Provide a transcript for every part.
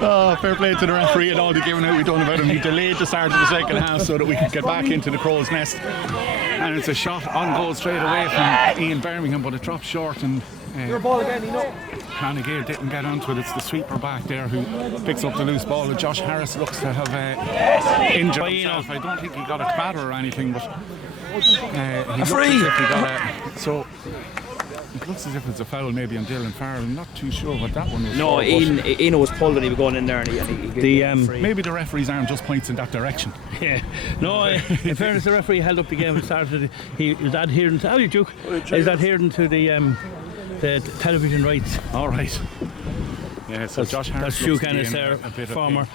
Oh, fair play to the referee and all the giving out we done about him. He delayed the start of the second half so that we could get back into the crow's nest. And it's a shot on goal straight away from Ian Birmingham, but it dropped short and your ball again, you know. nGael didn't get onto it. It's the sweeper back there who picks up the loose ball. And Josh Harris looks to have injured himself. I don't think he got a clatter or anything, but he looks as if he got a... So it looks as if it's a foul maybe on Dylan Farrell. I'm not too sure what that one was. No, Eno was pulled and he was going in there and he maybe the referee's arm just points in that direction. Yeah. No, in fairness, the referee held up the game and started. He was adhering to. How you Duke? He's adhering to the television rights. All right. Yeah, so Josh Harris. That's Duke Ennis there, former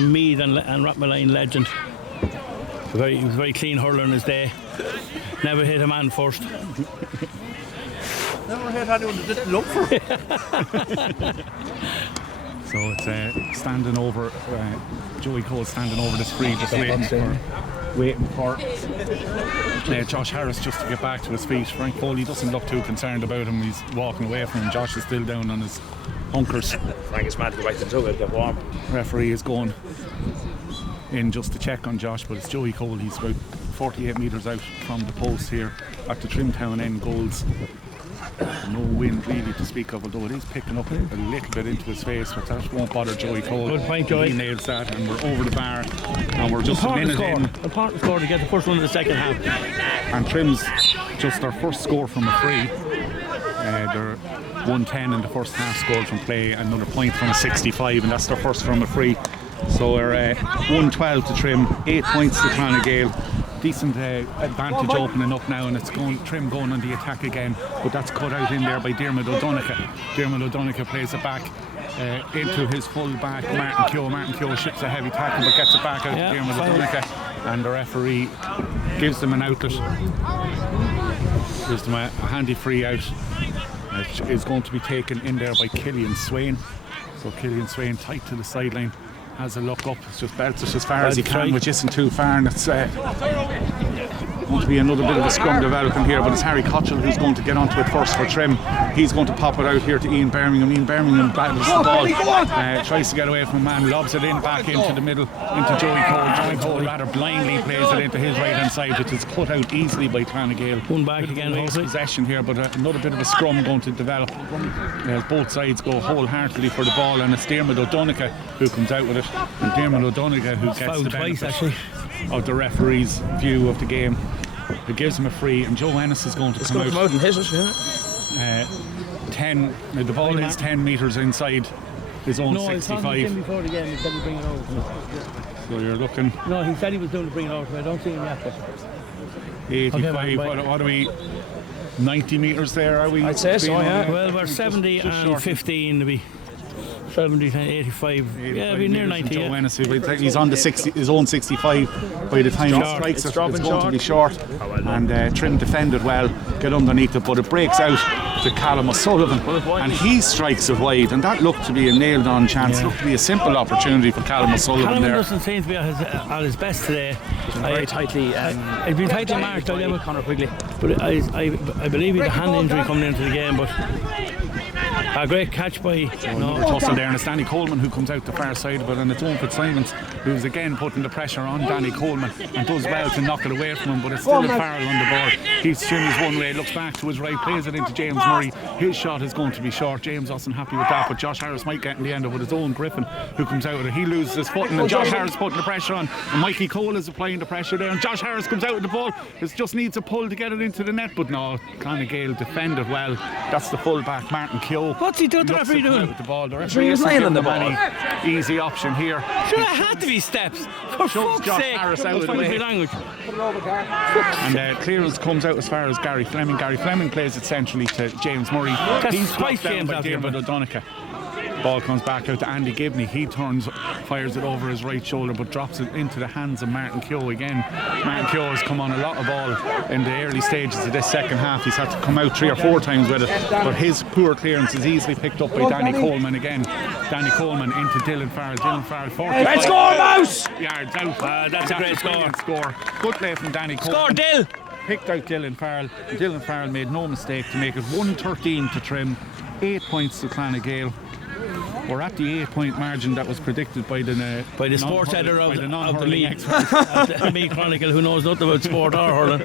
Meath and Rathmolline legend. He was very clean hurler in his day. Never hit a man first. Never hit anyone that didn't look for it. So it's standing over, Joey Cole standing over this free, just waiting for Josh Harris just to get back to his feet. Frank Foley doesn't look too concerned about him. He's walking away from him. Josh is still down on his hunkers. Frank is mad to go back to the tug, get warm. Referee is going in just to check on Josh, but it's Joey Cole. He's about 48 metres out from the post here at the Trimtown end goals. No wind really to speak of, although it is picking up a little bit into his face, but that won't bother Joey Cole. Good point, Joey. He nails that, and we're over the bar, and we're just a minute in. Important score to get the first one of the second half. And Trim's just their first score from a free. They're 110 in the first half scored from play, another point from a 65, and that's their first from a free. So we're 112 to Trim, 8 points to nGael. Decent advantage opening up now, and it's Trim going on the attack again, but that's cut out in there by Dermot O'Donoghue. Dermot O'Donoghue plays it back into his full back, Martin Keogh. Martin Keogh ships a heavy tackle but gets it back out to Dermot O'Donoghue, and the referee gives them an outlet, gives them a handy free out. It is going to be taken in there by Killian Swain. So Killian Swain tight to the sideline, has a look up, it's just belts it as far as he can, which isn't too far, and it's going to be another bit of a scrum developing here, but it's Harry Cotchell who's going to get onto it first for Trim. He's going to pop it out here to Ian Birmingham. Ian Birmingham battles the ball, tries to get away from a man, lobs it in back into the middle, into Joey Cole. Joey Cole rather blindly plays it into his right hand side, which is cut out easily by nGael. One back again, possession here, but another bit of a scrum going to develop as both sides go wholeheartedly for the ball, and it's Dermot O'Donoghue who comes out with it, and Dermot O'Donoghue who gets the benefit of the referee's view of the game. It gives him a free, and Joe Ennis is going to come out and hit it, 10. Now the ball is 10 metres inside his own 65. Before the game, he said he'd bring it over. So you're looking. No, he said he was doing to bring it over. I don't see him yet. 85. What are we? 90 metres there, are we? I'd say so, yeah. Well, we're 70 and 15 to be 70 and 85. Yeah, it'll be near 90. Joe Ennis, he's on the his own 65 by the time he strikes it's going to be short. And Trim defended well, get underneath it, but it breaks out to Callum O'Sullivan, and he strikes it wide, and that looked to be a nailed on chance. Looked to be a simple opportunity for Callum O'Sullivan. Callum there doesn't seem to be at his best today. Very tightly it's been tightly marked by Conor Quigley, but I believe he had a hand injury coming into the game, but a great catch by tussle there, and it's Danny Coleman who comes out the far side of it, and it's Owen Simons who's again putting the pressure on Danny Coleman and does well to knock it away from him, but it's still a Farrell on the board. He swings one way, looks back to his right, plays it into James Murray. His shot is going to be short. James wasn't happy with that, but Josh Harris might get in the end of it with his own Griffin who comes out with it. He loses his footing, and Josh Harris putting the pressure on, and Mikey Cole is applying the pressure there, and Josh Harris comes out with the ball. It just needs a pull to get it into the net, but no, nGael defended well. That's the full back, Martin Keogh. What's he doing? The referee doing? With the ball. The referee is laying on the ball. Easy option here. Sure, there had to be steps. For fuck's sake. Harris out of the way. Language. And clearance comes out as far as Gary Fleming. Gary Fleming plays it centrally to James Murray. He's twice down by Dermot O'Donoghue. Ball comes back out to Andy Gibney. He fires it over his right shoulder, but drops it into the hands of Martin Keogh again. Martin Keogh has come on a lot of ball in the early stages of this second half. He's had to come out 3 or 4 times with it, but his poor clearance is easily picked up by Danny Coleman again. Danny Coleman into Dylan Farrell. Dylan Farrell 40. Let's go, Mouse! Yards out. That's a great score. Good play from Danny Coleman. Score, Dill! Picked out Dylan Farrell. Dylan Farrell made no mistake to make it 113 to Trim. 8 points to Clonagale. We're at the 8-point margin that was predicted by the sports editor of the non-hurling Meath expert. Meath Chronicle, who knows nothing about sport or hurling.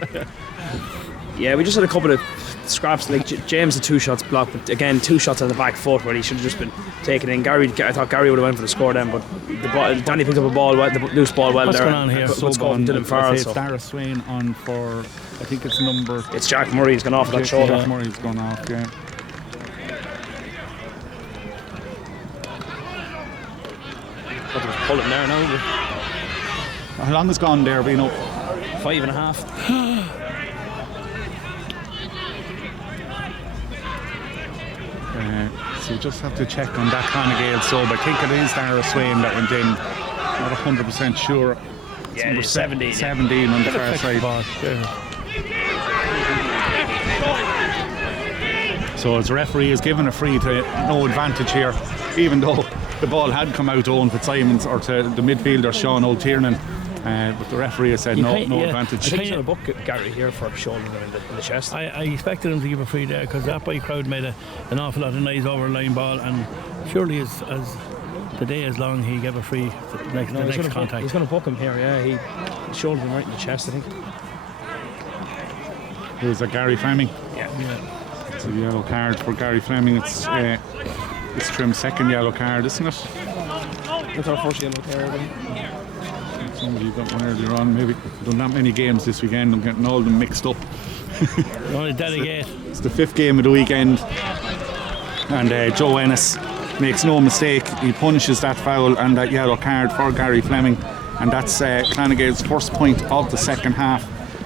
Yeah, we just had a couple of scraps. Like James had 2 shots blocked, but again 2 shots on the back foot where he should have just been taken in. I thought Gary would have went for the score then, but Danny picked up a ball, the loose ball well What's there. going on here? What's going on? Dylan Farrell. It's Dara Swain on for, I think it's number. It's Jack Murray. He's gone off that shoulder. Jack Murray's gone off. Yeah. Pull it there now. How long has gone there, Bino? 5.5. So we just have to check on that Clonagale sub. I think it is Dara Swain that went in. Not 100% sure. It's Yeah, it is 17. 17 on the far side. So as the referee is given a free to no advantage here, even though the ball had come out to Owen Fitzsimons or to the midfielder Sean O'Tiernan. But the referee has said no advantage. I think he's going to book Gary here for shouldering him in the chest. I expected him to give a free there because that boy crowd made an awful lot of noise over a line ball, and surely as the day is long, he gave a free next contact. He's going to book him here, yeah. He shouldered him right in the chest, I think. Here's a Gary Fleming. Yeah. It's a yellow card for Gary Fleming. It's Trim's second yellow card, isn't it? That's our first yellow card. Somebody got one earlier on, maybe. Done that many games this weekend, I'm getting all of them mixed up. Only delegate. It's the 5th game of the weekend, and Joe Ennis makes no mistake. He punishes that foul and that yellow card for Gary Fleming, and that's Clonagale's first point of the second half.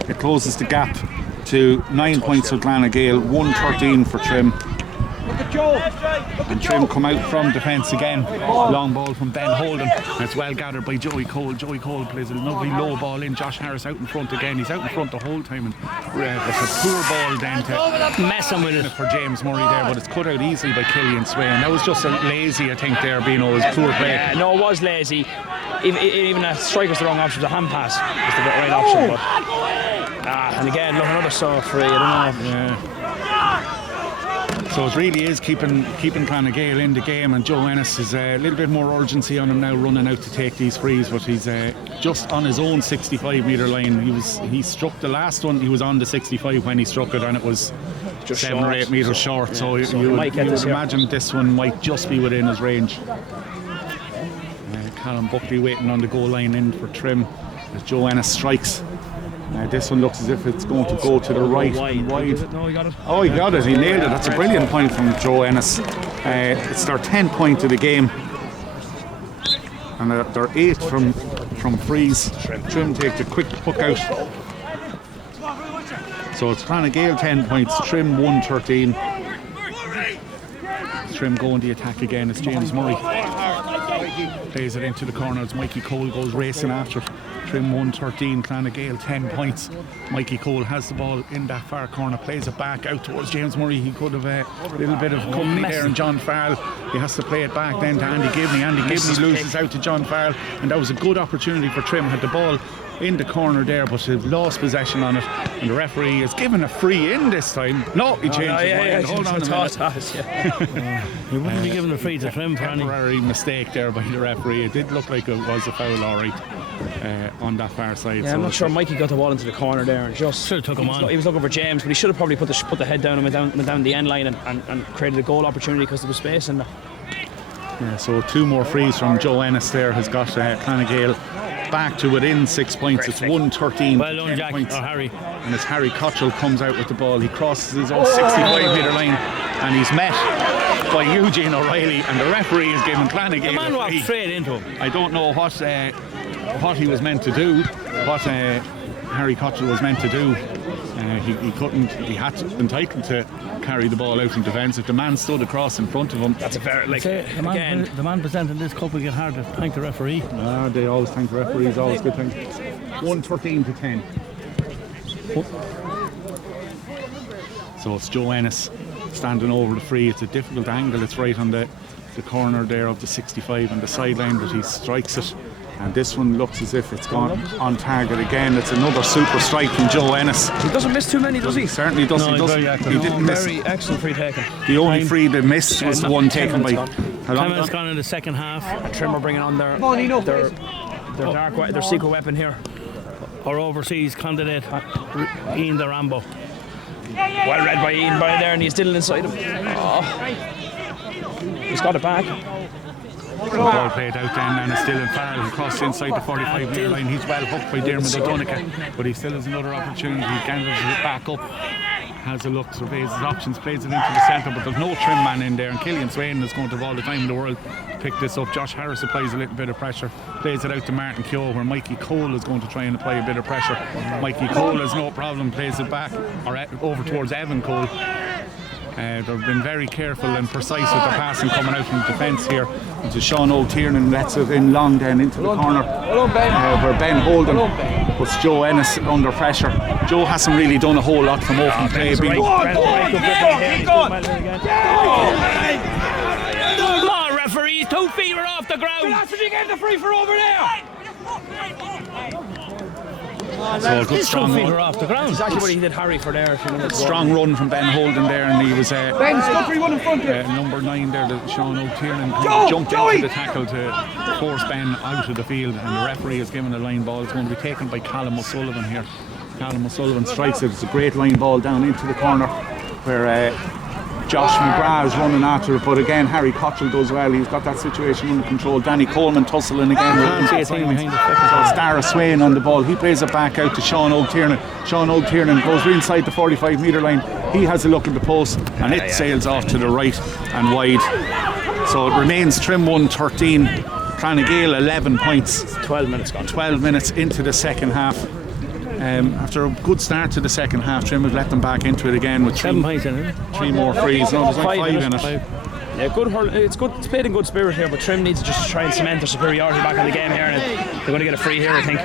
It closes the gap to 9 points for Clonagale, 1-13 for Trim. And Trim come out from defence again. Long ball from Ben Holden. It's well gathered by Joey Cole. Joey Cole plays a lovely low ball in. Josh Harris out in front again. He's out in front the whole time. And it's a poor ball then to messing with it for James Murray there, but it's cut out easily by Killian Swain. That was just a lazy, I think, there, Bino. It was poor play. Yeah, no, it was lazy. Even a strike was the wrong option. The hand pass was the right option. But and again, look, another soft free. I don't know. Yeah. So it really is keeping Clonagale in the game, and Joe Ennis is a little bit more urgency on him now, running out to take these frees, but he's just on his own 65-metre line. He struck the last one. He was on the 65 when he struck it, and it was just 7 or 8 metres short. Yeah, so you would imagine this one might just be within his range. Callum Buckley waiting on the goal line in for Trim as Joe Ennis strikes. This one looks as if it's going to go to the right and wide. No, he got it. Oh, he got it. He nailed it. That's a brilliant point from Joe Ennis. It's their 10th point of the game. And they're 8 from frees. Trim take the quick hook out. So it's Clonagale 10 points, Trim 1-13. Trim going the attack again. It's James Murray. Plays it into the corner as Mikey Cole goes racing after it. Trim 1-13, Clonagale 10 points. Mikey Cole has the ball in that far corner, plays it back out towards James Murray. He could have a little bit of company there, and John Farrell, he has to play it back then to Andy Gibney. Andy Gibney loses out to John Farrell, and that was a good opportunity for Trim. Had the ball in the corner there, but they've lost possession on it, and the referee has given a free in this time. No, he changed his mind. Hold on a minute. He wouldn't be given a free to Trim for any temporary mistake there by the referee. It did look like it was a foul, all right, on that far side. Yeah, I'm not sure Mikey got the ball into the corner there and just should have took him on. He was looking for James, but he should have probably put the head down and went down the end line and created a goal opportunity because there was space in there. Yeah, so 2 more frees from Joe Ennis there has got Clonagale back to within 6 points. It's 1-13. Well done, Jack. Points. Harry. And as Harry Cottrell comes out with the ball, he crosses his own 65-metre line, and he's met by Eugene O'Reilly, and the referee is giving Clonagale the man walked straight into him. I don't know what he was meant to do, what Harry Cottrell was meant to do. He couldn't. He had to, entitled to carry the ball out in defence. If the man stood across in front of him, that's a fair. Like the man presenting this cup will get hard to thank the referee. They always thank the referees. Always good thing. 1-13 to 10. So it's Joe Ennis standing over the free. It's a difficult angle. It's right on the corner there of the 65 on the sideline, but he strikes it. And this one looks as if it's gone on target again. It's another super strike from Joe Ennis. He doesn't miss too many, does he? He certainly doesn't. No, he didn't miss. Very excellent free taken. The only free they missed was the one taken by. How long? 10 minutes gone in the second half. Trimmer bringing on their secret weapon here. Our overseas candidate, Ian the Rambo. Well read by Ian by there, and he's still inside him. Oh. He's got it back. Ball played out then, and it's still in Farrell across inside the 45-metre line. He's well hooked by Dermot O'Donoghue, but he still has another opportunity. He gathers it back up, has a look, surveys his options, plays it into the centre, but there's no trim man in there, and Killian Swain is going to have all the time in the world to pick this up. Josh Harris applies a little bit of pressure, plays it out to Martin Keogh, where Mikey Cole is going to try and apply a bit of pressure. Mikey Cole has no problem, plays it back or over towards Evan Cole. They've been very careful and precise with their passing coming out from the defence here. To Sean O'Tiernan lets it in long then into the corner where Ben Holden puts Joe Ennis under pressure. Joe hasn't really done a whole lot from open play. Come on, referee, 2 feet are off the ground. That's what you get the free for over there. So a good strong feet run. are off the ground. Exactly what he did Harry for there. Strong run from Ben Holden there, and he was Ben, Scuppery one in front here. number 9 there, Sean O'Tiernan jumped into the tackle to force Ben out of the field, and the referee has given a line ball. It's going to be taken by Callum O'Sullivan here. Callum O'Sullivan strikes it. It's a great line ball down into the corner where Josh McGrath is running after it, but again Harry Cottrell does well. He's got that situation under control. Danny Coleman tussling again. Stara Swain on the ball. He plays it back out to Sean O'Tiernan. Sean O'Tiernan goes inside the 45-metre line. He has a look at the post, and it sails off to the right and wide. So it remains Trim 1 13, Clonagale 11 points. 12 minutes gone. 12 minutes into the second half. After a good start to the second half, Trim have let them back into it again with 7 points in it. 3 more frees. No, there's like 5 in it. Yeah, good hurl. It's good. It's played in good spirit here, but Trim needs to just try and cement their superiority back in the game here, and they're going to get a free here, I think.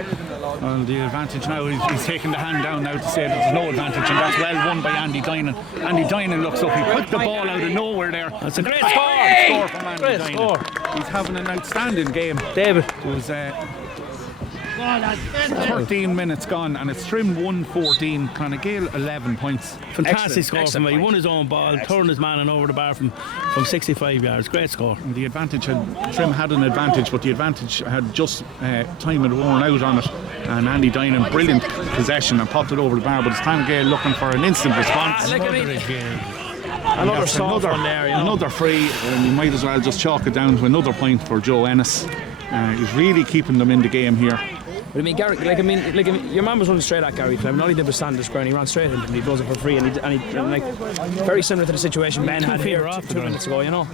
Well, the advantage now, he's taking the hand down now to say there's no advantage, and that's well won by Andy Dinan. Andy Dinan looks up, he put the ball out of nowhere there. That's a great Score score. from Andy Great Dinan. score. He's having an outstanding game. David. It was 13 minutes gone, and it's Trim 1-14, Clonagale 11 points. Fantastic score from him. He point. won his own ball, turned his man and over the bar from 65 yards. Great score. And the advantage Trim had an advantage, but the advantage had just time had worn out on it. And Andy Dinan, brilliant possession, and popped it over the bar, but it's Clonagale looking for an instant response. Another soft one there, you know. Another free, and you might as well just chalk it down to another point for Joe Ennis. He's really keeping them in the game here. But I mean, Gary, your man was running straight at Gary Clem, and all he did was stand his ground. He ran straight into him, he goes it for free, and very similar to the situation Ben had here 2 minutes ago, you know.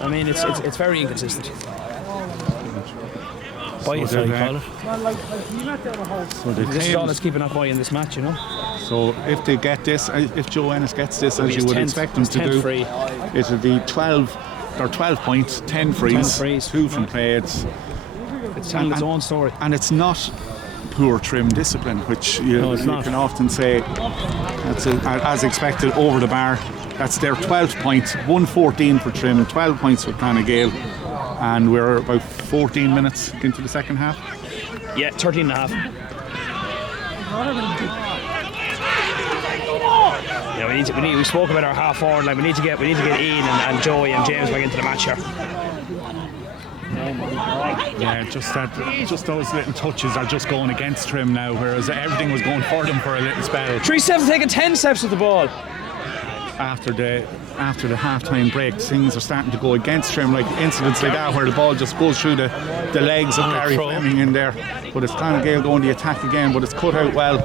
I mean, it's very inconsistent. Boy, So This is all that's keeping that boy in this match, you know. So if they get this, if Joe Ennis gets this, as you would expect them to do, free. it'll be 12 points, 10 frees, 2 from play. It's telling its own story. And it's not poor Trim discipline, which you can often say that's as expected over the bar. That's their 12th point, 1-14 for Trim, 12 points for Clonagale, and we're about 14 minutes into the second half. Yeah, 13 and a half. Yeah, we spoke about our half forward. Like we need to get Ian and Joey and James back into the match here. Yeah, just those little touches are just going against Trim now, whereas everything was going for them for a little spell. 3 steps taking 10 steps with the ball. After the half-time break, things are starting to go against Trim, like incidents like that where the ball just goes through the legs of Gary Fleming in there. But it's Clonagale going the attack again, but it's cut out well.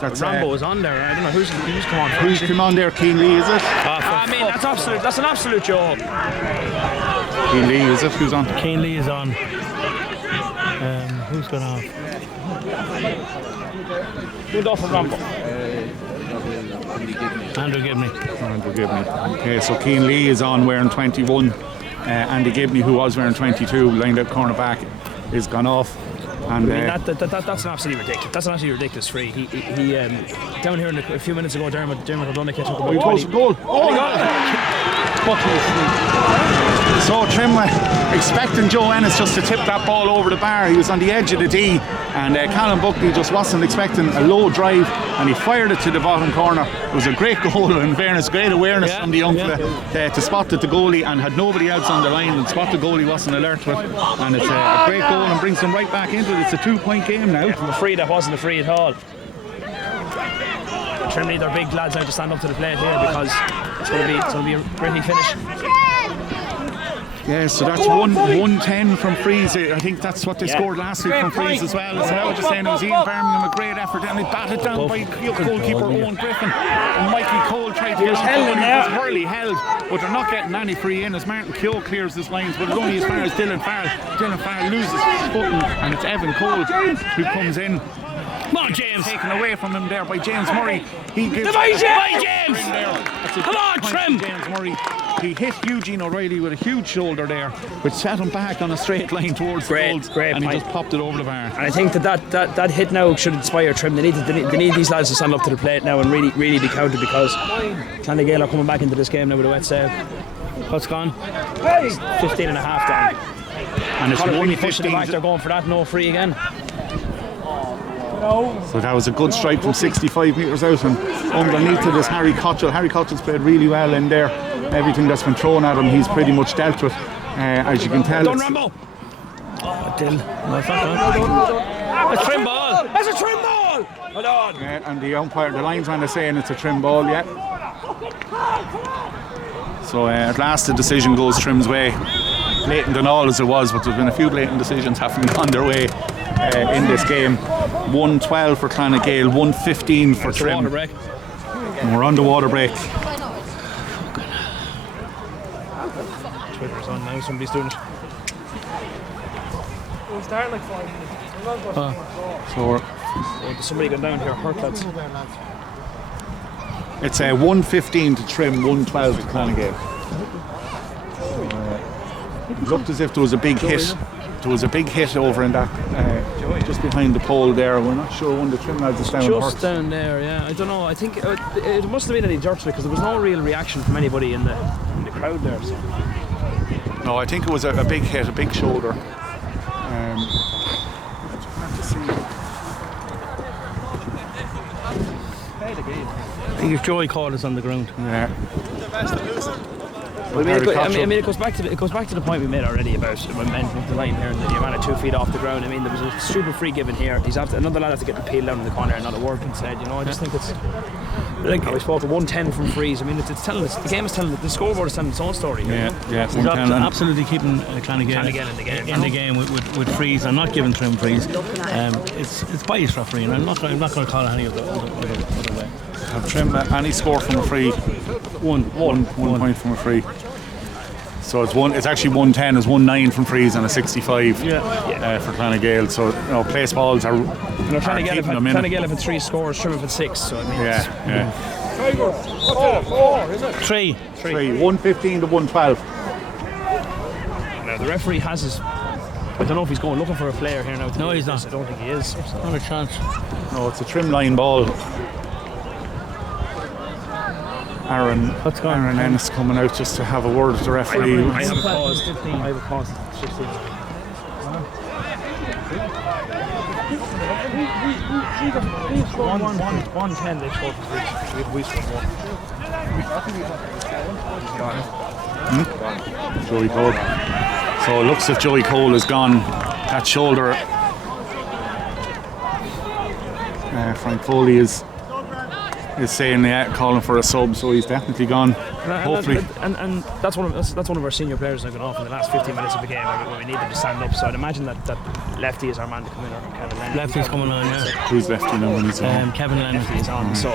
That's Rambo is on there. I don't know who's come on. Who's come on there? Keen Lee, is it? I mean, that's an absolute joke. Keen Lee, is it? Who's on? Keen Lee is on. Who's gone off? Good off from Rambo. Andrew Gibney. Okay, so Keen Lee is on wearing 21. Andy Gibney, who was wearing 22, lined up cornerback, is gone off. And that's an absolutely ridiculous. That's an absolutely ridiculous free. He down here a few minutes ago, Dermot O'Donoghue took about 20. Goal. Oh, he got it. So Trim expecting Joe Ennis just to tip that ball over the bar. He was on the edge of the D, and Colin Buckley just wasn't expecting a low drive, and he fired it to the bottom corner. It was a great goal, in fairness, great awareness from the young fella to spot that the goalie, and had nobody else on the line, and spot the goalie wasn't alert with, and it's a great goal and brings them right back into it. It's a 2-point game now. From a free that wasn't a free at all. Trim need their big lads out to stand up to the plate here, because it's going to be a gritty finish. Yeah, so that's 110 from frees. I think that's what they scored last week from frees as well. So I was just saying, it was Ian Birmingham, a great effort, and they batted down by goalkeeper Owen Griffin. And Mikey Cole tried to get on, and he was hurley held, but they're not getting any free in as Martin Keogh clears his lines, but it's only as far as Dylan Farrell. Dylan Farrell loses his footing, and it's Evan Cole who comes in. Come on, James! Taken away from him there by James Murray. He gives James! Come on, Trim! James Murray. He hit Eugene O'Reilly with a huge shoulder there, which set him back on a straight line towards the goals, and he just popped it over the bar. And I think that hit now should inspire Trim. They need these lads to stand up to the plate now and really be counted, because nGael are coming back into this game now with a wet save. What's gone? 15 and a half down. And it's really pushing it back. They're going for that, no free again. So that was a good strike from 65 metres out, and underneath it is Harry Cottrell. Harry Cottrell's played really well in there. Everything that's been thrown at him, he's pretty much dealt with, as you can tell. Done, Rambo! Oh, Dill. No, it's not. It's a trim ball! That's a trim ball! Hold on! And the umpire, the linesman is saying it's a trim ball, yeah. So at last the decision goes Trim's way. Blatant and all as it was, but there's been a few blatant decisions having gone their way in this game. 112 for nGael, 115 for Trim. And we're on the water break. Twitter's on now, somebody's doing it. We'll start like 5 minutes. So there's somebody going down here, hurt lads. it's 115 to Trim, 112 to nGael. It looked as if there was a big hit. There was a big hit over in that, just behind the pole there. We're not sure when the Trim lads is down. Just down there, yeah. I don't know. I think it must have been any dirt because there was no real reaction from anybody in the crowd there. So. No, I think it was a big hit, a big shoulder. I think if Joey Cole is on the ground. Yeah. Well, it goes back to the point we made already about men up the line here and the amount of 2 feet off the ground. I mean, there was a stupid free given here. He's after another lad has to get the peel down in the corner and not a word been said. You know, I just think it's like we spoke of 110 from frees. I mean, it's telling us the game is telling the scoreboard is telling its own story. Yeah. He's absolutely keeping Clanagale in the game with frees and not giving Trim frees. It's biased refereeing. I'm not going to call it any other way. Have Trim any score from a free? One point from a free. So it's actually 110, it's 1-9 from frees and a 65 for nGael. So you know, place balls are. Trying to get if it's 3 scores, Trim if it's 6. So I mean, Three. 115 to 112. Now the referee has his. I don't know if he's going looking for a player here now. No, he's not. I don't think he is. So. Not a chance. No, it's a Trim line ball. Aaron Ennis coming out just to have a word with the referee. I have a pause. 16. One 10 they scored for we scored more. Joey Cole. So it looks as if Joey Cole is gone. That shoulder. Frank Foley is saying calling for a sub, so he's definitely gone. Hopefully, and that's one of our senior players that have gone off in the last 15 minutes of the game where we need them to stand up. So I'd imagine that Lefty is our man to come in, or Kevin Lennon. Lefty's coming on, yeah. Who's Lefty now when he's on? Kevin Lennon. Lefty is on. So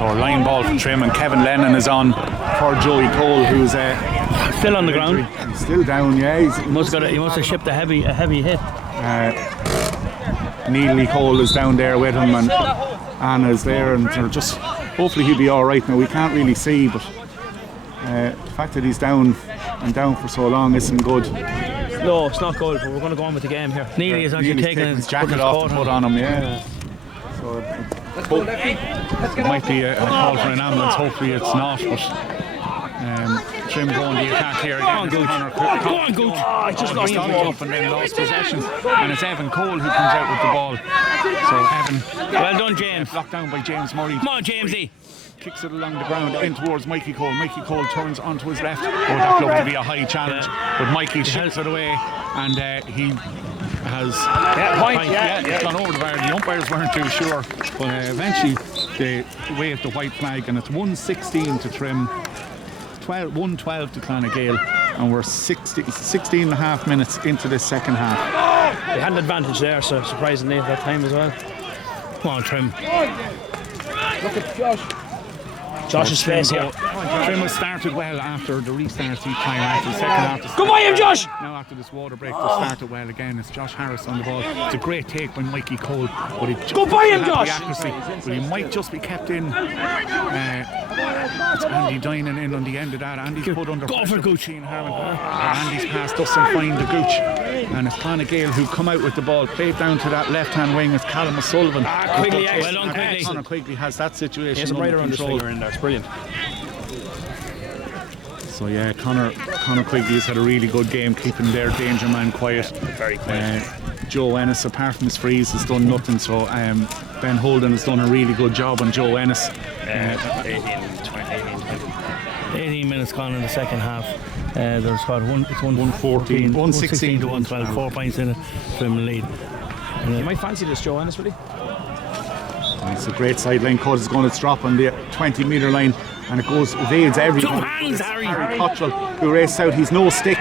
line ball for Trim, and Kevin Lennon is on for Joey Cole, who's still on the ground. He's still down, yeah. He must have shipped a heavy hit. Neely Cole is down there with him, and Anna's there, and they're just hopefully he'll be all right. Now we can't really see, but the fact that he's down for so long isn't good. No, it's not good, but we're going to go on with the game here. Neely is actually taking his jacket off to put on him, yeah. So it might be a call for an ambulance. Hopefully it's not. But Trim going the attack here again. Go on, Gooch. I just lost the ball up and then lost possession. And it's Evan Cole who comes out with the ball. So Evan, well done, James. Blocked down by James Murray. Come on, Jamesy. Kicks it along the ground in towards Mikey Cole. Mikey Cole turns onto his left. Oh, that looked to be a high challenge. But Mikey ships it away, and he has it's gone over the bar. The umpires weren't too sure, but eventually they waved the white flag, and it's 1-16 to Trim, 1-12 to nGael, and we're 16 and a half minutes into the second half. They had an advantage there, so surprisingly at that time as well. Come on, Trim. Look at Josh. Josh's face here. Trim has started well after the restart each time after the second half. Go by him, Josh! Now after this water break, they started well again. It's Josh Harris on the ball. It's a great take by Mikey Cole, but it just go by him, Josh! Josh! Accuracy, but he might just be kept in. It's Andy Dinan in on the end of that. Andy's put under pressure. For Gooch. Andy's pass doesn't find the Gooch, and it's nGael who come out with the ball. Played down to that left-hand wing as Callum O'Sullivan. Quigley, well done, Quigley. Conor Quigley has that situation. He has a right around his finger in there. It's brilliant. So yeah, Conor Quigley has had a really good game keeping their danger man quiet. Very quiet. Joe Ennis, apart from his freeze, has done nothing. So Ben Holden has done a really good job on Joe Ennis. 18 minutes gone in the second half. There's what, 114, 116 to 112, 4 points in it, Trim lead. You might fancy this, Joe Ennis, really. It's a great sideline cut. It's going to drop on the 20-metre line, and it evades everyone. Harry Cottrell, who raced out. He's no stick,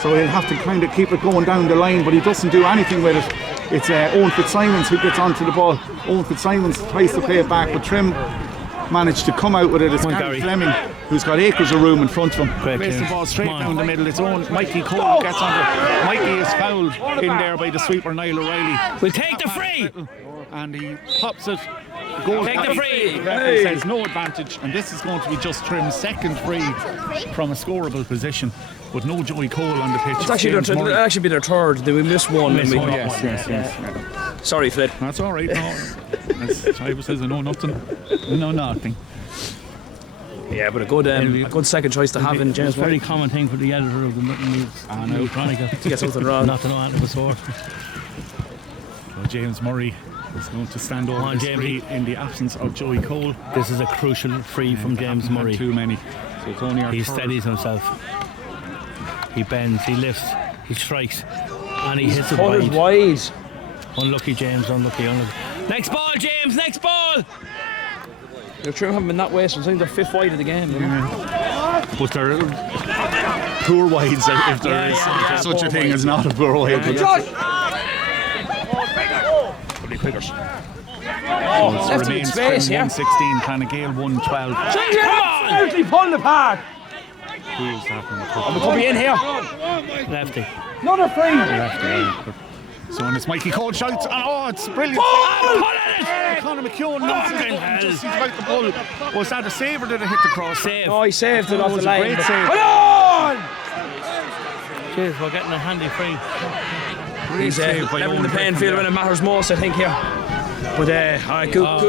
so he'll have to kind of keep it going down the line, but he doesn't do anything with it. It's Owen Fitzsimons who gets onto the ball. Owen Fitzsimons tries to play it back, but Trim managed to come out with it. It's Gary Fleming, who's got acres of room in front of him. Races the ball straight down the middle. It's own Mikey Cole gets on it. Mikey is fouled in there by the sweeper Niall O'Reilly. We'll take the free, and he pops it. Goes take the free. The referee says no advantage, and this is going to be just Trim's second free from a scoreable position, but no Joey Cole on the pitch. It's actually be their third. They missed one. Yes. Sorry, Fled. That's all right. No, as Chiva says, I know nothing. No nothing. Yeah, but a good second choice to have in James. It's a very common thing for the editor of the New Chronicle to get something wrong. Not to know anything before. So James Murray is going to stand over this free in the absence of Joey Cole. This is a crucial free from James Murray. Too many. So it's only he steadies himself. He bends, he lifts, he strikes, and he hits it wide. Unlucky James, unlucky. Next ball, James, next ball! Your Trim haven't been that way since I think they're fifth wide of the game. But they're poor wides, if there is such a thing as not a poor wide. Quickers. It remains space, 116, nGael 112. Absolutely pulling apart. Who's happening? We could be in here. Lefty. Another free. Lefty. So and it's Mikey Cole shouts, and it's brilliant. Conor McKeown he's about to pull. Was that a save or did it hit the cross? Save. Oh, he saved it off the line. Great save. Hold on! Cheers, we're getting a handy free. He's level in the playing field when it matters most, I think, here. But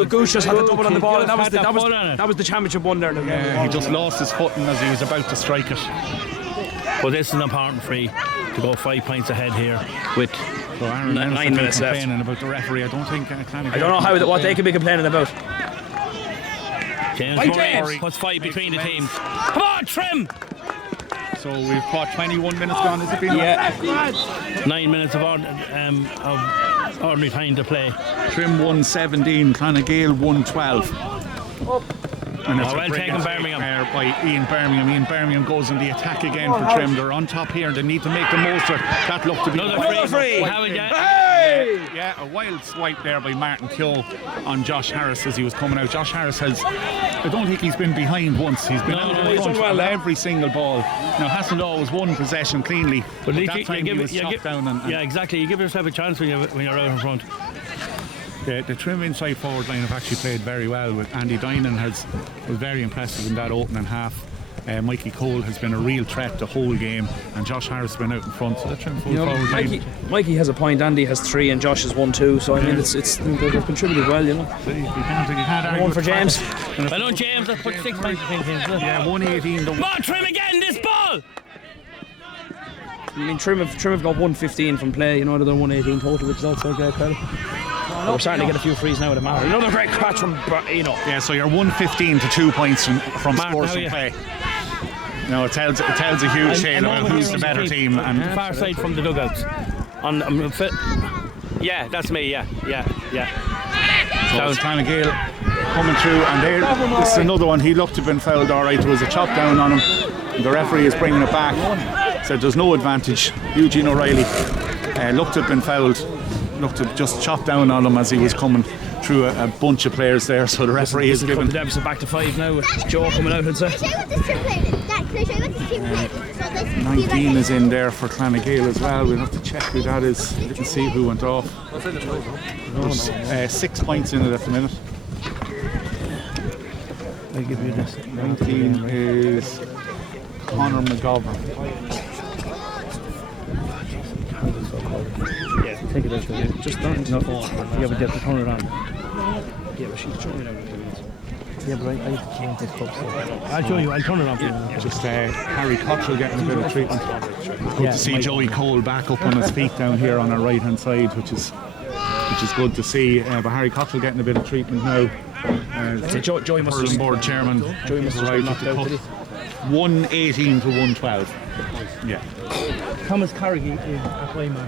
Gooch just had the double on the ball. That was the championship one there. Yeah, he just lost his footing as he was about to strike it. But this is an important free to go 5 points ahead here with 9 minutes left. About the referee, I don't think. I don't know what they could be complaining about. James Murray puts 5 between the teams. Come on, Trim! So we've got 21 minutes gone, has it been? Yeah. 9 minutes of ordinary time to play. Trim 117, nGael 112. And it's well taken, Birmingham. By Ian Birmingham. Ian Birmingham goes in the attack again for Trim. They're on top here. They need to make the most of it. That looked to be another free. Yeah, a wild swipe there by Martin Keogh on Josh Harris as he was coming out. Josh Harris I don't think he's been behind once. He's been out in front of every single ball. Now, hasn't always won possession cleanly. But that time he was chopped down. Yeah, exactly. You give yourself a chance when you're out in front. The Trim inside forward line have actually played very well. With Andy Dinan was very impressive in that opening half. Mikey Cole has been a real threat the whole game, and Josh Harris has been out in front. So that's full forward line. Mikey has a point, Andy has 3, and Josh has 1-2. So I mean, they've contributed well, you know. So you can't argue One for James. Well done, James. I've put 6 points between teams. Yeah, 118. Come on, Trim again, this ball! I mean, Trim have got 115 from play, you know, they're 118 total, which is also a great credit. We're starting to get a few frees now with a matter. Another great catch from Eno. Yeah, so you're 115 to 2 points from scores from play. No, it tells a huge tale about who's the better team. And far side from the dugouts. Yeah, that's me. Yeah. So it's nGael coming through, and this is another one. He looked to have been fouled. All right, there was a chop down on him. The referee is bringing it back. Said there's no advantage. Eugene O'Reilly looked to have been fouled. Looked to just chop down on him as he was coming through a bunch of players there. So the referee is giving the deficit back to 5 now with Joe coming out. I'd say 19 is in there for nGael as well. We'll have to check who that is. You can see who went off. There's 6 points in it at the minute. I'll give you this. 19 is Conor McGovern. Yeah, take it out. Just not into the phone. Yeah, but you have to turn it on. Yeah, but she's throwing it out. Yeah, but I can't this cup. I'll show you. I'll turn it on for you. Just Harry Cottrell getting a bit of treatment. Good to see Joey Cole back up on his feet down here on our right hand side, which is good to see. But Harry Cottrell getting a bit of treatment now. Joey must have board chairman. Joey must have knocked out. 118 to 112. Yeah. Thomas Carrigy is a play man.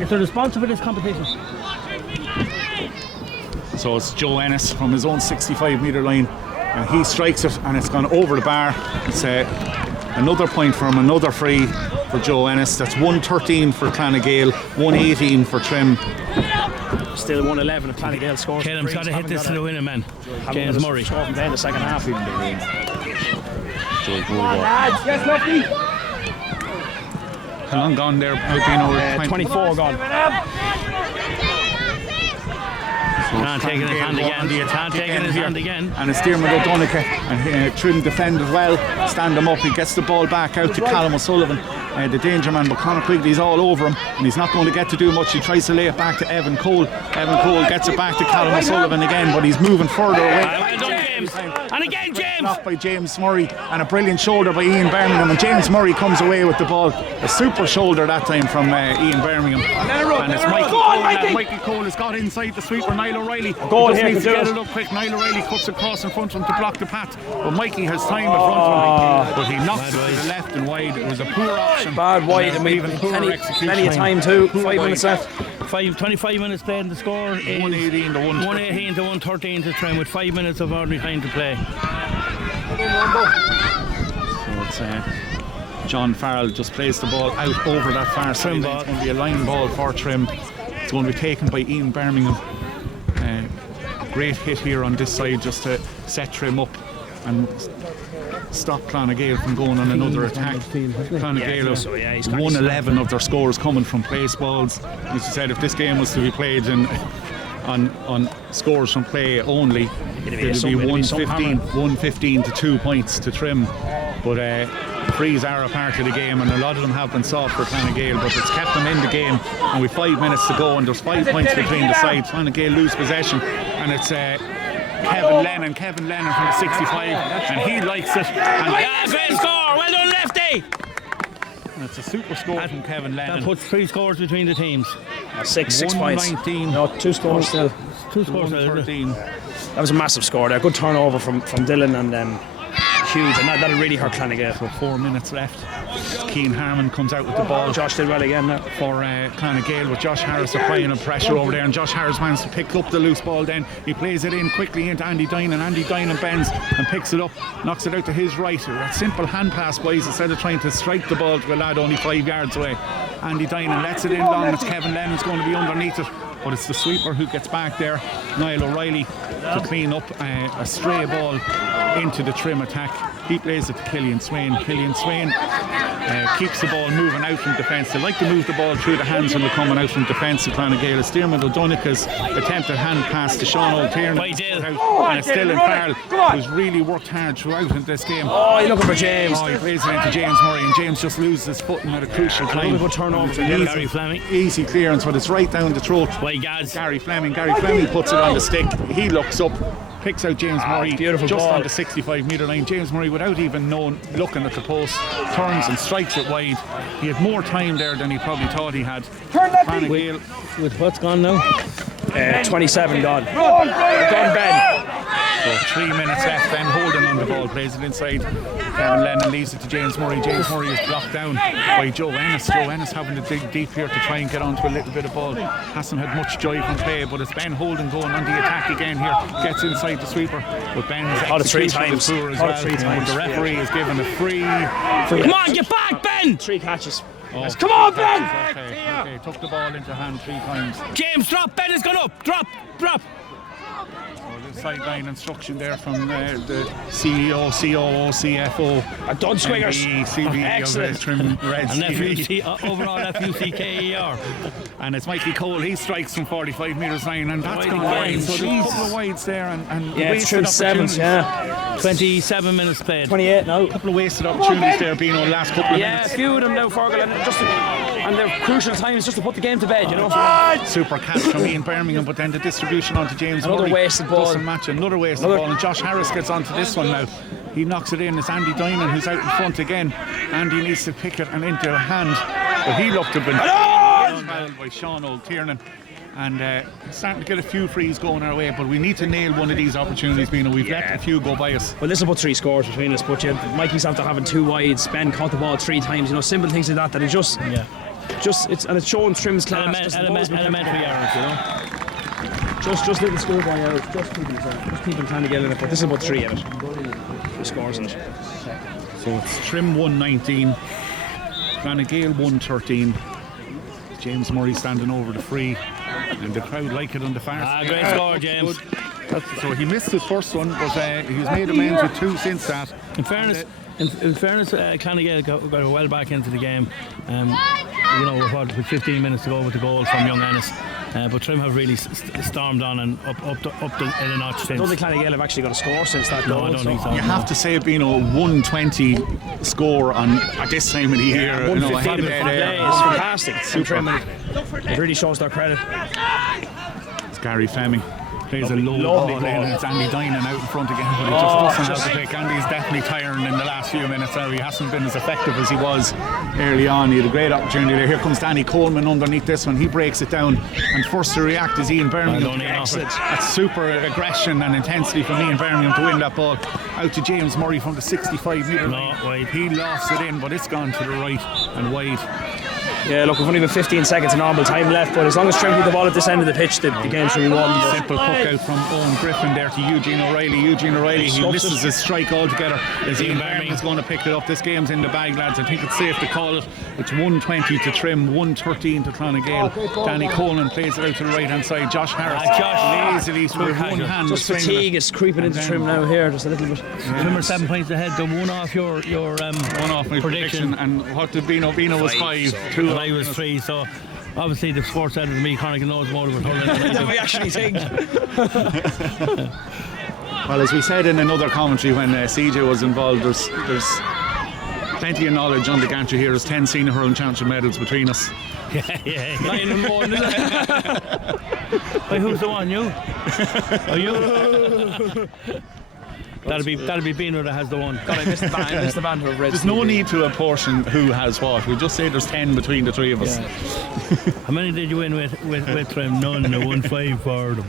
It's a response for this competition. So it's Joe Ennis from his own 65 metre line, and he strikes it, and it's gone over the bar. It's another point for him, another free for Joe Ennis. That's 113 for nGael, 118 for Trim. Still 111 if nGael scores. Caleb's got to hit this to the winner, man. James Murray. Score from there in the second half. Yes, Lefty. How long gone there? 24 gone. Can't take it in his hand again. Can't take it in his hand again. And it's Diarmuid O'Donoghue, and Trim defended well. Stand him up. He gets the ball back out to Callum O'Sullivan, the danger man. But Conor Quigley's all over him, and he's not going to get to do much. He tries to lay it back to Evan Cole. Evan Cole gets it back to Callum O'Sullivan again, but he's moving further away. Well done, James. And again, James. Blocked by James Murray, and a brilliant shoulder by Ian Birmingham, and James Murray comes away with the ball. A super shoulder that time from Ian Birmingham, and it's Mikey Cole. Mikey Cole has got inside the sweeper. Niall O'Reilly goal here needs to to get it up quick. Niall O'Reilly cuts across in front of him to block the path, but Mikey has time in front of him, but he knocks it to the left and wide. It was a poor option. Bad wide, and even poorer execution. Plenty of time too. 5 minutes left. 25 minutes played, and the score is 118 to 118 to 113 to Trim with 5 minutes of ordinary time to play. So it's John Farrell just plays the ball out over that far side. It's going to be a line ball for Trim. It's going to be taken by Ian Birmingham. Great hit here on this side just to set Trim up and stop nGael from going on another attack. nGael has 111 of their scores coming from place balls. As you said, if this game was to be played on scores from play only, it would be 115 to 2 points to Trim. But frees are a part of the game, and a lot of them have been soft for nGael, but it's kept them in the game, and with 5 minutes to go, and there's 5 points between the sides. nGael lose possession, and it's Kevin Lennon from the 65, and he likes it. And great score! Well done, Lefty! It's a super score from Kevin Lennon. That puts 3 scores between the teams. 6 points. 119. No, 2 scores still. 2 scores. 113. That was a massive score there. Good turnover from Dylan, and huge, and that'll really hurt nGael. So 4 minutes left. Keane Harmon comes out with the ball. Josh did well again now For nGael, with Josh Harris applying a pressure over there, and Josh Harris managed to pick up the loose ball. Then he plays it in quickly into Andy Dinan. Andy Dinan bends and picks it up, knocks it out to his right. That simple hand pass, boys, instead of trying to strike the ball to a lad only 5 yards away. Andy Dinan lets it in long. It's Kevin Lennon's going to be underneath it. but it's the sweeper who gets back there, Niall O'Reilly, to clean up a stray ball into the Trim attack. He plays it to Killian Swain. Killian Swain keeps the ball moving out from defence. They like to move the ball through the hands when they're coming out from defence. Clonagale is Dermot O'Donica's attempted hand pass to Sean O'Tiernan, and it's still in Farrell, who's really worked hard throughout in this game. Oh, you're looking for James. Oh, he plays it into James Murray, and James just loses his footing at a crucial time. Good turnover for Gary Fleming. Easy clearance, but it's right down the throat. Gary Fleming puts it on the stick. He looks up, picks out James Murray beautiful just ball on the 65-metre line. James Murray, without even looking at the post, turns and strikes it wide. He had more time there than he probably thought he had. With what's gone now? 27 gone. Gone, Ben. So 3 minutes left. Ben Holden on the ball, plays it inside. Kevin Lennon leaves it to James Murray. James Murray is blocked down by Joe Ennis. Joe Ennis having to dig deep here to try and get onto a little bit of ball. Hasn't had much joy from play, but it's Ben Holden going on the attack again here. Gets inside the sweeper, but Ben's execution is poor as well. The referee is given a free. Come on, get back, Ben! 3 catches. Oh, come on, Ben! Okay, took the ball into hand 3 times. James, drop! Ben has gone up! Drop! Sideline instruction there from the CEO, COO, CFO, a done swingers. CBE of Trim Reds. And overall FUCKER. And it's Mikey Cole. He strikes from 45 metres line, and that's gone wide. So there's a couple of wides there, and it's Trim 7s. Yeah, 27 minutes played. 28 now. A couple of wasted opportunities there, being on the last couple of minutes. Yeah, a few of them now, Fergal, and they're crucial times just to put the game to bed, you know. Super catch from Ian Birmingham, but then the distribution onto James Murray. Another wasted ball. Doesn't match. Another wasted ball, and Josh Harris gets onto this one now. He knocks it in. It's Andy Dinan who's out in front again. Andy needs to pick it and into a hand, but he looked to have been fouled by Sean O'Tiernan. And starting to get a few frees going our way, but we need to nail one of these opportunities. We've let a few go by us. Well, this will put 3 scores between us, but Mikey's after having 2 wides. Ben caught the ball 3 times. You know, simple things like that. That are just it's showing Trim's class. Elementary errors, you know. Just little schoolboy errors. Just people trying to get in it. But this is about 3 in it. 3 scores in it. So it's Trim 119, nGael 113. James Murray standing over the free, and the crowd like it on the far. Great score, James. So he missed his first one, but he's made amends with 2 since that. In fairness, Clonagale got well back into the game. You know, with 15 minutes to go with the goal from young Ennis. But Trim have really stormed on and up in a notch since. I don't think Clonagale have actually got a score since that goal. No, I don't think so. You have to say, being a 120 score at this time of the year. 115 is fantastic. Super. It really shows their credit. It's Gary Fleming. Plays a low ball in, and it's Andy Dinan out in front again, but he just doesn't have the pick. Andy's definitely tiring in the last few minutes now. He hasn't been as effective as he was early on. He had a great opportunity there. Here comes Danny Coleman underneath this one. He breaks it down, and first to react is Ian Birmingham. That's super aggression and intensity from Ian Birmingham to win that ball out to James Murray from the 65-metre line. He lost it in, but it's gone to the right and wide. Yeah, look, we've only got 15 seconds of normal time left, but as long as Trim keep the ball at this end of the pitch, the game should be won. Simple hook out from Owen Griffin there to Eugene O'Reilly. He misses his strike altogether. As Ian Birmingham is going to pick it up. This game's in the bag, lads. I think it's safe to call it. It's 120 to Trim, 113 to Clonagale. Danny Coleman plays it out to the right hand side. Josh Harris lazily with one hand. Just fatigue is creeping into Trim now here, just a little bit. Trim are 7 points ahead. The one off your one off my prediction. And what did Bino was 5, 2. And I was 3, so obviously the sports editor me, Connick, knows more of it. We actually think. Well, as we said in another commentary when CJ was involved, there's plenty of knowledge on the gantry here. There's 10 senior hurling championship medals between us. Yeah. 9 and 1, is it? Wait, who's the one? You? Are you? That'll be Bino that has the one. God, I missed the band who have read. There's no need to apportion who has what. We'll just say there's 10 between the 3 of us. Yeah. How many did you win with Trim? None. I won 5 for them.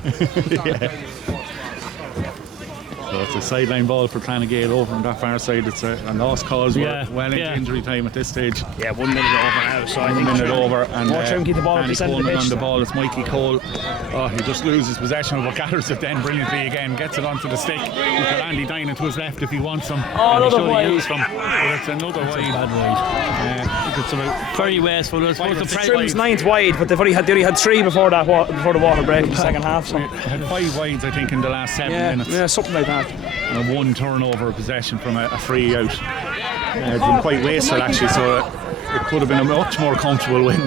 Yeah. So it's a sideline ball for nGael over on that far side. It's a lost cause. We're well into injury time at this stage. Yeah, 1 minute over now. So I think 1 minute over, and keep the ball at the centre of the pitch. on the ball. It's Mikey Cole. Oh, he just loses possession, but gathers it then brilliantly again. Gets it onto the stick. He's got Andy Dinan to his left if he wants him. Oh, and he another wide. use them. But it's another wide. Bad wide. It's about Very wasteful. It's supposed to press Trim's 9th wide, but they only had 3 before that before the water break in the second half. So. had 5 wides, I think, in the last 7 minutes. Yeah, something like that. And 1 turnover of possession from a free out. It's been quite wasteful actually, so it could have been a much more comfortable win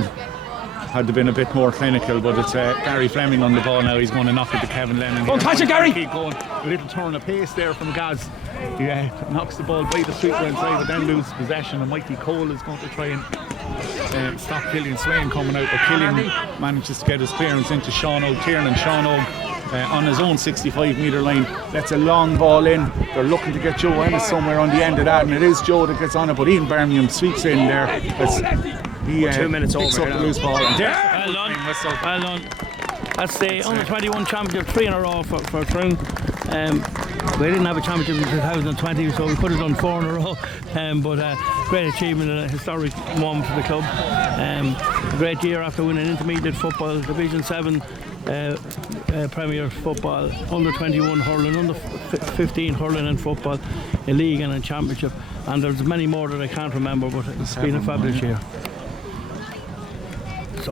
had they been a bit more clinical. But it's Gary Fleming on the ball now. He's going to knock it to Kevin Lennon. Go catch it, Gary! Keep going. A little turn of pace there from Gaz. He knocks the ball by the sweeper inside, but then loses possession. And Mikey Cole is going to try and stop Killian Swain coming out, but Killian manages to get his clearance into Sean O'Tiernan. Sean O'G on his own 65-metre line lets a long ball in. They're looking to get Joe Ennis somewhere on the end of that, and it is Joe that gets on it, but Ian Birmingham sweeps in there. He 2 minutes picks over up the loose ball. And well done. Well done. That's the under-21 championship, 3 in a row for Troon. We didn't have a championship in 2020, so we could have done 4 in a row. But great achievement and a historic moment for the club. A great year after winning intermediate football, Division 7 Premier football, under-21 hurling, under-15 hurling and football, a league and a championship. And there's many more that I can't remember, but it's been a fabulous year.